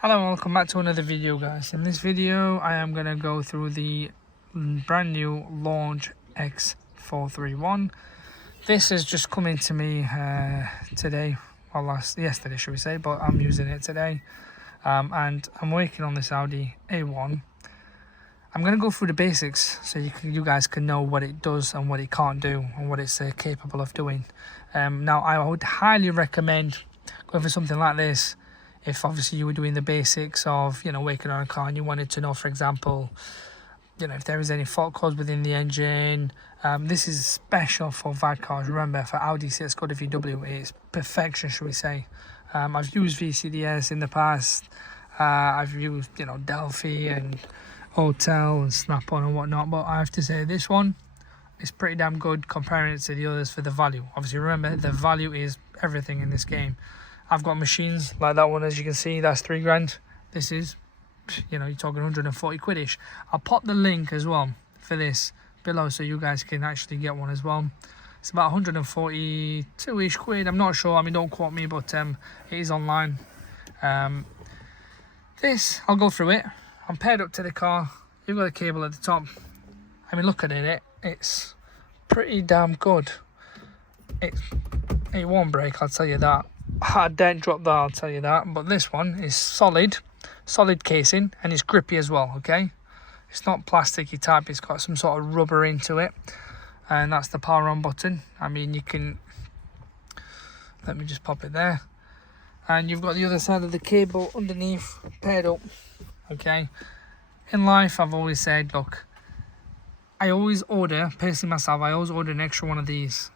Hello and welcome back to another video, guys. In this video I am going to go through the brand new Launch X431. This is just coming to me today, or yesterday should we say, but I'm using it today, and I'm working on this Audi A1. I'm going to go through the basics so you guys can know what it does and what it can't do and what it's capable of doing. Now I would highly recommend going for something like this if obviously you were doing the basics of, working on a car and you wanted to know, for example, if there is any fault codes within the engine. This is special for VAG cars. Remember, for Audi, Skoda, VW, it's perfection, should we say. I've used VCDS in the past. I've used, Delphi and Hotel and Snap-on and whatnot, but I have to say this one is pretty damn good comparing it to the others for the value. Obviously, remember, the value is everything in this game. I've got machines like that one, as you can see, that's $3,000. This is, you're talking 140 quid-ish. I'll pop the link as well for this below so you guys can actually get one as well. It's about 142-ish quid. I'm not sure, don't quote me, but it is online. This, I'll go through it. I'm paired up to the car. You've got a cable at the top. Look at it. It's pretty damn good. It won't break, I'll tell you that. I didn't drop that, I'll tell you that. But this one is solid casing, and it's grippy as well, okay? It's not plasticky type, it's got some sort of rubber into it. And that's the power on button. You can, let me just pop it there. And you've got the other side of the cable underneath, paired up, okay? In life, I've always said, look, I always order, personally myself, I always order an extra one of these,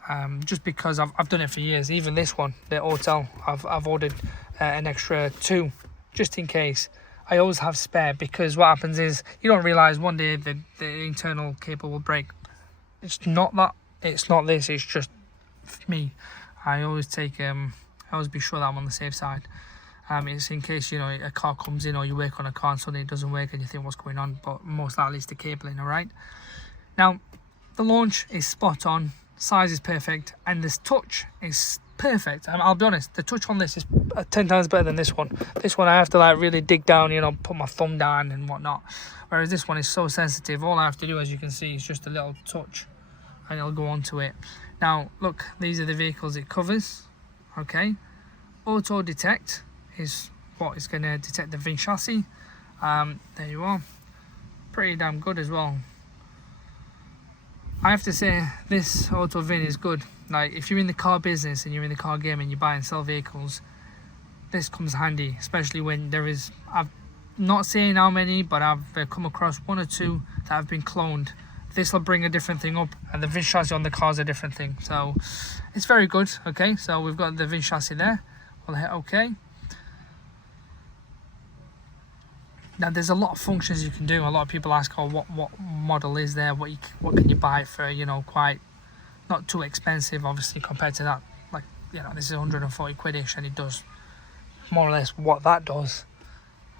just because I've done it for years. Even this one, the Hotel, I've ordered an extra 2, just in case. I always have spare, because what happens is, you don't realise one day the internal cable will break. It's not that, it's not this, it's just me. I always take, I always be sure that I'm on the safe side. It's in case, a car comes in or you work on a car and suddenly it doesn't work and you think what's going on, but most likely it's the cabling, alright? Now, the Launch is spot on, size is perfect, and this touch is perfect. I'll be honest, the touch on this is 10 times better than this one. This one I have to really dig down, put my thumb down and whatnot. Whereas this one is so sensitive, all I have to do, as you can see, is just a little touch and it'll go onto it. Now, look, these are the vehicles it covers, okay? Auto detect is what is going to detect the VIN chassis. There you are. Pretty damn good as well. I have to say, this auto VIN is good. Like, if you're in the car business and you're in the car game and you buy and sell vehicles, this comes handy, especially when there is, I'm not saying how many, but I've come across 1 or 2 that have been cloned. This will bring a different thing up, and the VIN chassis on the car is a different thing. So, it's very good, okay? So, we've got the VIN chassis there. We'll hit OK. Now, there's a lot of functions you can do. A lot of people ask, oh, what model is there? What can you buy for, quite not too expensive, obviously, compared to that. Like, this is 140 quid-ish, and it does more or less what that does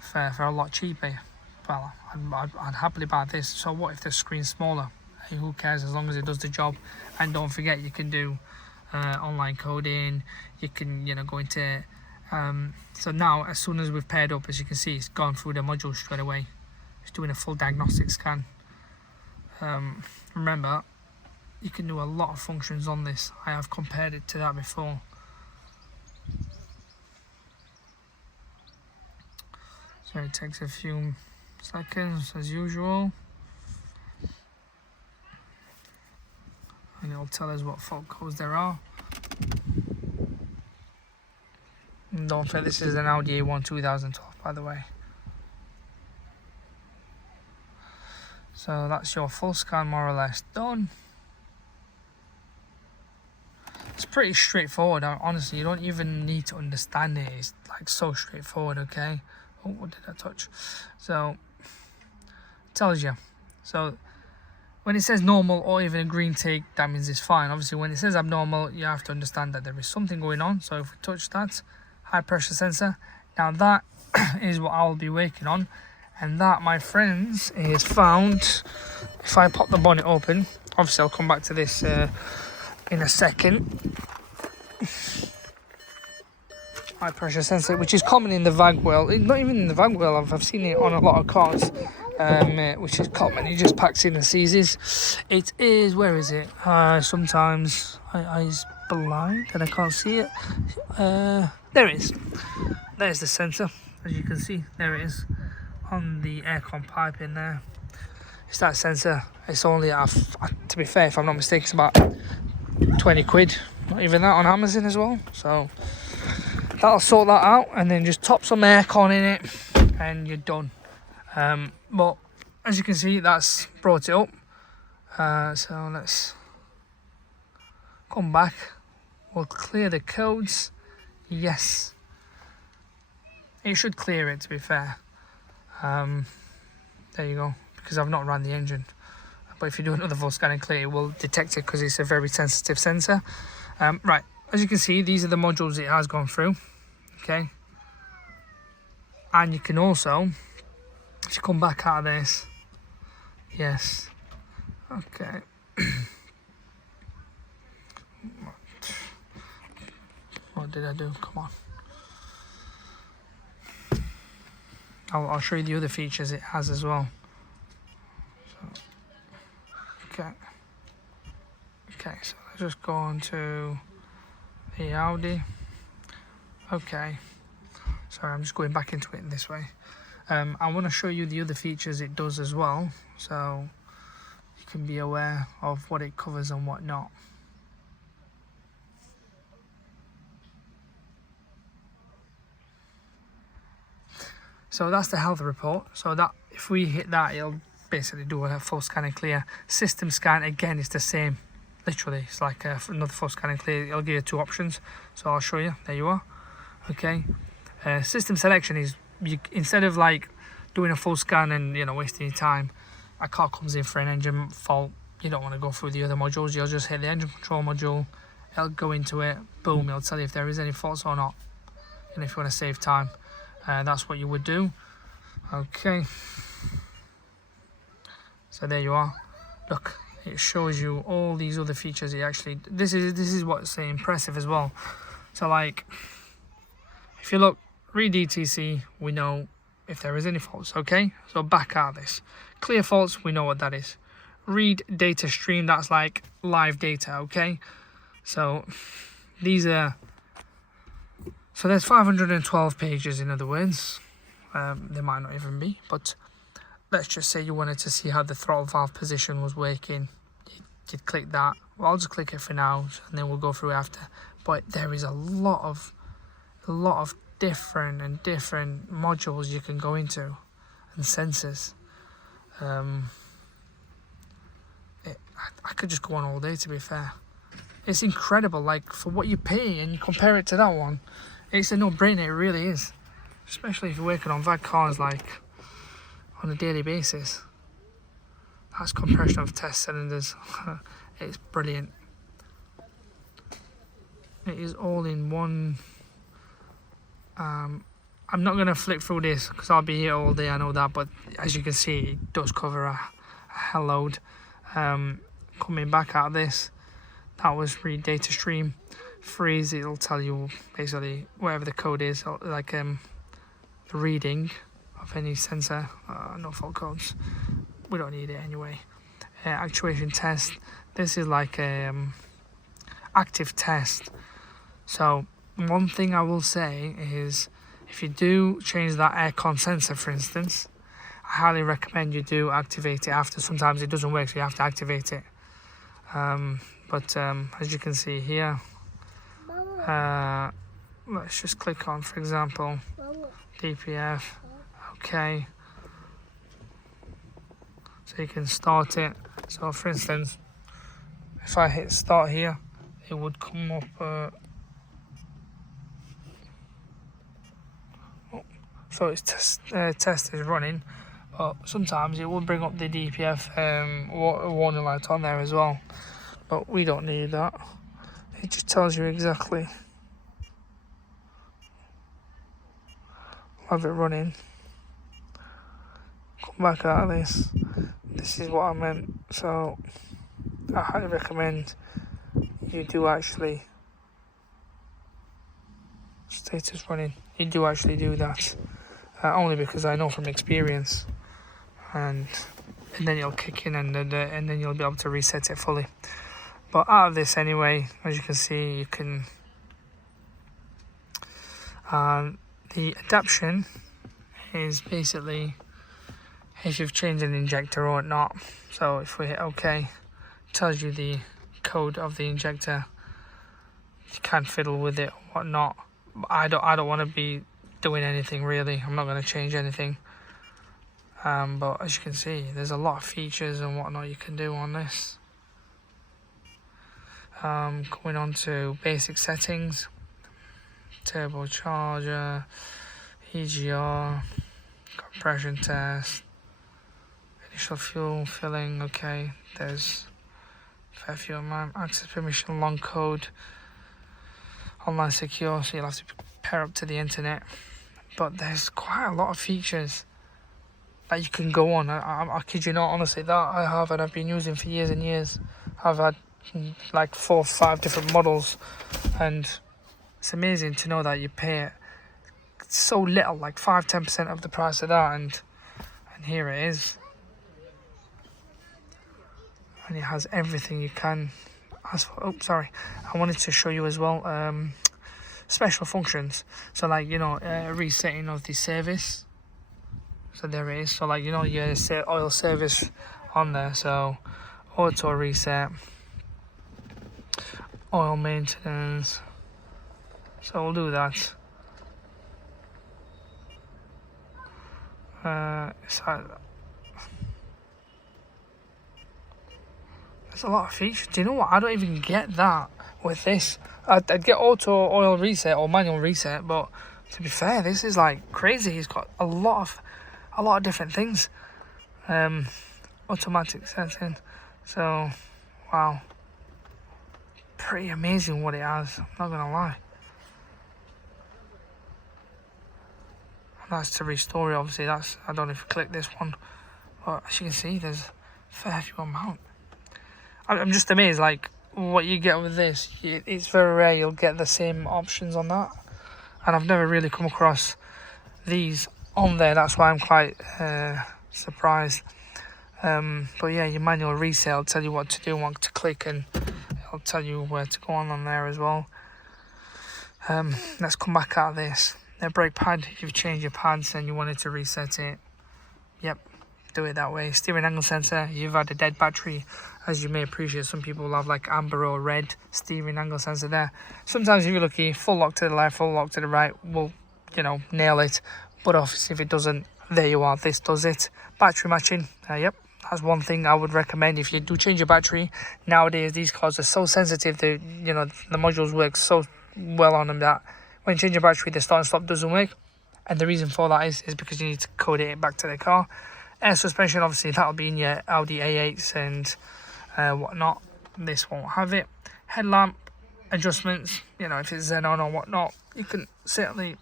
for a lot cheaper. Well, I'd happily buy this. So what if the screen's smaller? Hey, who cares, as long as it does the job. And don't forget, you can do online coding. You can, go into... so now, as soon as we've paired up, as you can see, it's gone through the module straight away. It's doing a full diagnostic scan. Remember, you can do a lot of functions on this. I have compared it to that before. So it takes a few seconds as usual. And it'll tell us what fault codes there are. Don't forget, this is an Audi A1 2012, by the way. So that's your full scan more or less done. It's pretty straightforward, honestly. You don't even need to understand it. It's like so straightforward, okay? Oh, what did I touch? So, it tells you. So, when it says normal or even a green tick, that means it's fine. Obviously, when it says abnormal, you have to understand that there is something going on. So, if we touch that, high pressure sensor, now that is what I'll be working on, and that, my friends, is found. If I pop the bonnet open, obviously I'll come back to this in a second. high pressure sensor, which is common in the VAG world. Not even in the VAG world, I've seen it on a lot of cars, which is common. It just packs in and seizes. It is, where is it? Sometimes eyes blind and I can't see it. There it is. There's the sensor, as you can see. There it is on the aircon pipe in there. It's that sensor. It's only, to be fair, if I'm not mistaken, it's about 20 quid. Not even that on Amazon as well. So that'll sort that out, and then just top some aircon in it and you're done. But as you can see, that's brought it up. So let's come back. We'll clear the codes. Yes, it should clear it, to be fair. There you go, because I've not ran the engine. But if you do another full scan and clear, it will detect it because it's a very sensitive sensor. Right, as you can see, these are the modules it has gone through. Okay, and you can also, if you come back out of this, yes, okay. What did I do? Come on. I'll show you the other features it has as well. So, okay, so let's just go on to the Audi. Okay, sorry, I'm just going back into it in this way. I want to show you the other features it does as well, so you can be aware of what it covers and what not. So that's the health report. So that if we hit that, it'll basically do a full scan and clear. System scan, again, is the same. Literally, it's like another full scan and clear. It'll give you two options. So I'll show you. There you are. Okay. System selection is, instead of like doing a full scan and wasting your time, a car comes in for an engine fault, you don't want to go through the other modules. You'll just hit the engine control module. It'll go into it. Boom. It'll tell you if there is any faults or not. And if you want to save time, that's what you would do. Okay, so there you are. Look, it shows you all these other features. It actually, this is what's impressive as well. So like, if you look, read ETC, we know if there is any faults. Okay, so back out of this. Clear faults, we know what that is. Read data stream, that's like live data. Okay, so these are, so there's 512 pages, in other words. There might not even be, but let's just say you wanted to see how the throttle valve position was working. You'd click that. Well, I'll just click it for now, and then we'll go through after. But there is a lot of different modules you can go into, and sensors. I could just go on all day, to be fair. It's incredible. Like, for what you pay and you compare it to that one, it's a no-brainer. It really is. Especially if you're working on VAG cars, like on a daily basis. That's compression of test cylinders. It's brilliant. It is all in one. I'm not going to flick through this because I'll be here all day, I know that, but as you can see, it does cover a hell load. Coming back out of this, that was read data stream. Freeze, it'll tell you basically whatever the code is, like the reading of any sensor. No fault codes, we don't need it anyway. Actuation test, this is like active test. So one thing I will say is, if you do change that aircon sensor, for instance, I highly recommend you do activate it after. Sometimes it doesn't work, so you have to activate it. But as you can see here, let's just click on, for example, DPF. Okay, so you can start it. So for instance, if I hit start here, it would come up. So its test is running, but sometimes it will bring up the DPF warning light on there as well. But we don't need that. It just tells you exactly. Have it running. Come back out of this. This is what I meant. So I highly recommend you do actually stay deflator's running. You do actually do that, only because I know from experience, and then it'll kick in, and then you'll be able to reset it fully. But out of this anyway, as you can see, you can the adaption is basically if you've changed an injector or not. So if we hit OK, it tells you the code of the injector. You can fiddle with it or whatnot. But I don't want to be doing anything really. I'm not going to change anything. But as you can see, there's a lot of features and whatnot you can do on this. Going on to basic settings, turbocharger, EGR, compression test, initial fuel filling. Okay, there's fair fuel amount, access permission, long code, online secure, so you'll have to pair up to the internet. But there's quite a lot of features that you can go on. I kid you not, honestly, that I have and I've been using for years and years. I've had like 4 or 5 different models, and it's amazing to know that you pay so little, like 5-10% of the price of that, and here it is, and it has everything you can ask for. Oh, sorry, I wanted to show you as well special functions. So like, you know, resetting of the service. So there it is. So like, you know, your oil service on there. So auto reset, oil maintenance. So we'll do that. There's a lot of features. Do you know what? I don't even get that with this. I'd get auto oil reset or manual reset, but to be fair, this is like crazy. It's got a lot of different things. Automatic setting. So, wow, pretty amazing what it has. I'm not gonna lie. And that's to restore it. Obviously, that's, I don't know if you click this one, but as you can see, there's a fair few amount. I'm just amazed, like what you get with this. It's very rare you'll get the same options on that, and I've never really come across these on there. That's why I'm quite surprised. But yeah, your manual reset will tell you what to do, what to click, and it'll tell you where to go on there as well. Let's come back out of this. The brake pad, if you've changed your pads and you wanted to reset it, yep, do it that way. Steering angle sensor, you've had a dead battery. As you may appreciate, some people will have like amber or red steering angle sensor there. Sometimes if you're lucky, full lock to the left, full lock to the right will, you know, nail it. But obviously if it doesn't, there you are, this does it. Battery matching, yep, that's one thing I would recommend if you do change your battery. Nowadays these cars are so sensitive, that, you know, the modules work so well on them that when you change your battery, the start and stop doesn't work. And the reason for that is because you need to code it back to the car. Air suspension, obviously that'll be in your Audi A8s and whatnot. This won't have it. Headlamp adjustments, you know, if it's xenon or whatnot, you can certainly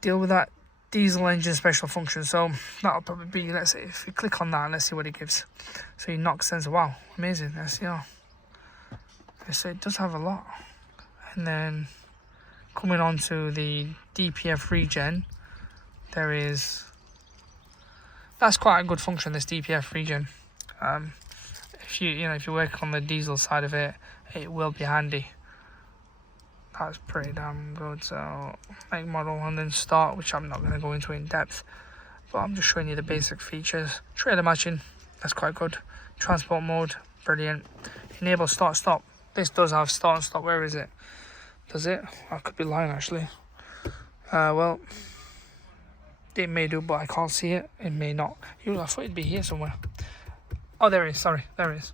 deal with that. Diesel engine special function, so that'll probably be, let's say if you click on that, let's see what it gives. So your knock sensor, wow, amazing. SCR. So it does have a lot. And then coming on to the DPF regen, there is, that's quite a good function, this DPF regen. If you work on the diesel side of it, it will be handy. That's pretty damn good. So make, model, and then start, which I'm not going to go into in depth, but I'm just showing you the basic features. Trailer matching, that's quite good. Transport mode, brilliant. Enable start stop. This does have start and stop. Where is it? Does it? I could be lying actually. Well, it may do, but I can't see it. It may not. I thought it'd be here somewhere. Oh, there it is. Sorry, there it is.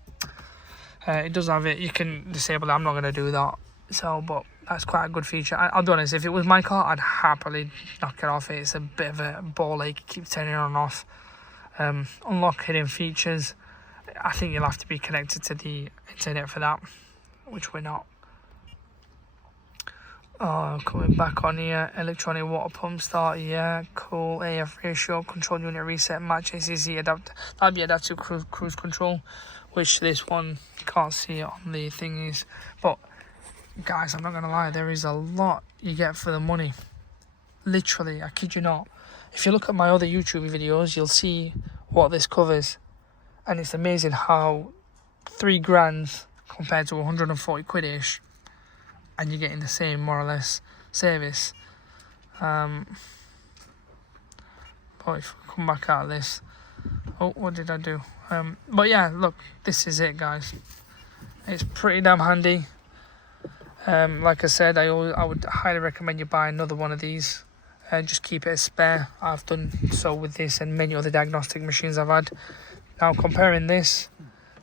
It does have it. You can disable it. I'm not going to do that. So, but that's quite a good feature. I'll be honest, if it was my car, I'd happily knock it off. It's a bit of a ball ache. Keep turning on and off. Unlock hidden features. I think you'll have to be connected to the internet for that, which we're not. Coming back on here, electronic water pump start, yeah, cool. AF ratio, control unit reset, match ACC adapt. That'll be adaptive cruise control, which this one can't see it on the thingies. But guys, I'm not gonna lie, there is a lot you get for the money. Literally, I kid you not. If you look at my other YouTube videos, you'll see what this covers. And it's amazing how 3 grand compared to 140 quid-ish, and you're getting the same, more or less, service. But if we come back out of this, oh, what did I do? But yeah, look, this is it, guys. It's pretty damn handy. Like I said, I would highly recommend you buy another one of these and just keep it as spare. I've done so with this and many other diagnostic machines I've had. Now comparing this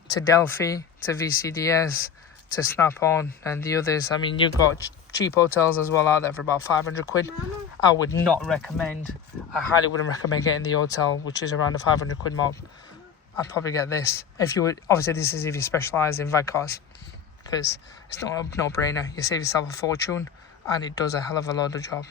to Delphi, to VCDS, to Snap-on and the others, I mean, you've got cheap hotels as well out there for about 500 quid. I would not recommend, I highly wouldn't recommend getting the hotel, which is around the 500 quid mark. I'd probably get this. If you would, obviously this is if you specialise in VAG cars, because it's not a no-brainer. You save yourself a fortune and it does a hell of a load of job.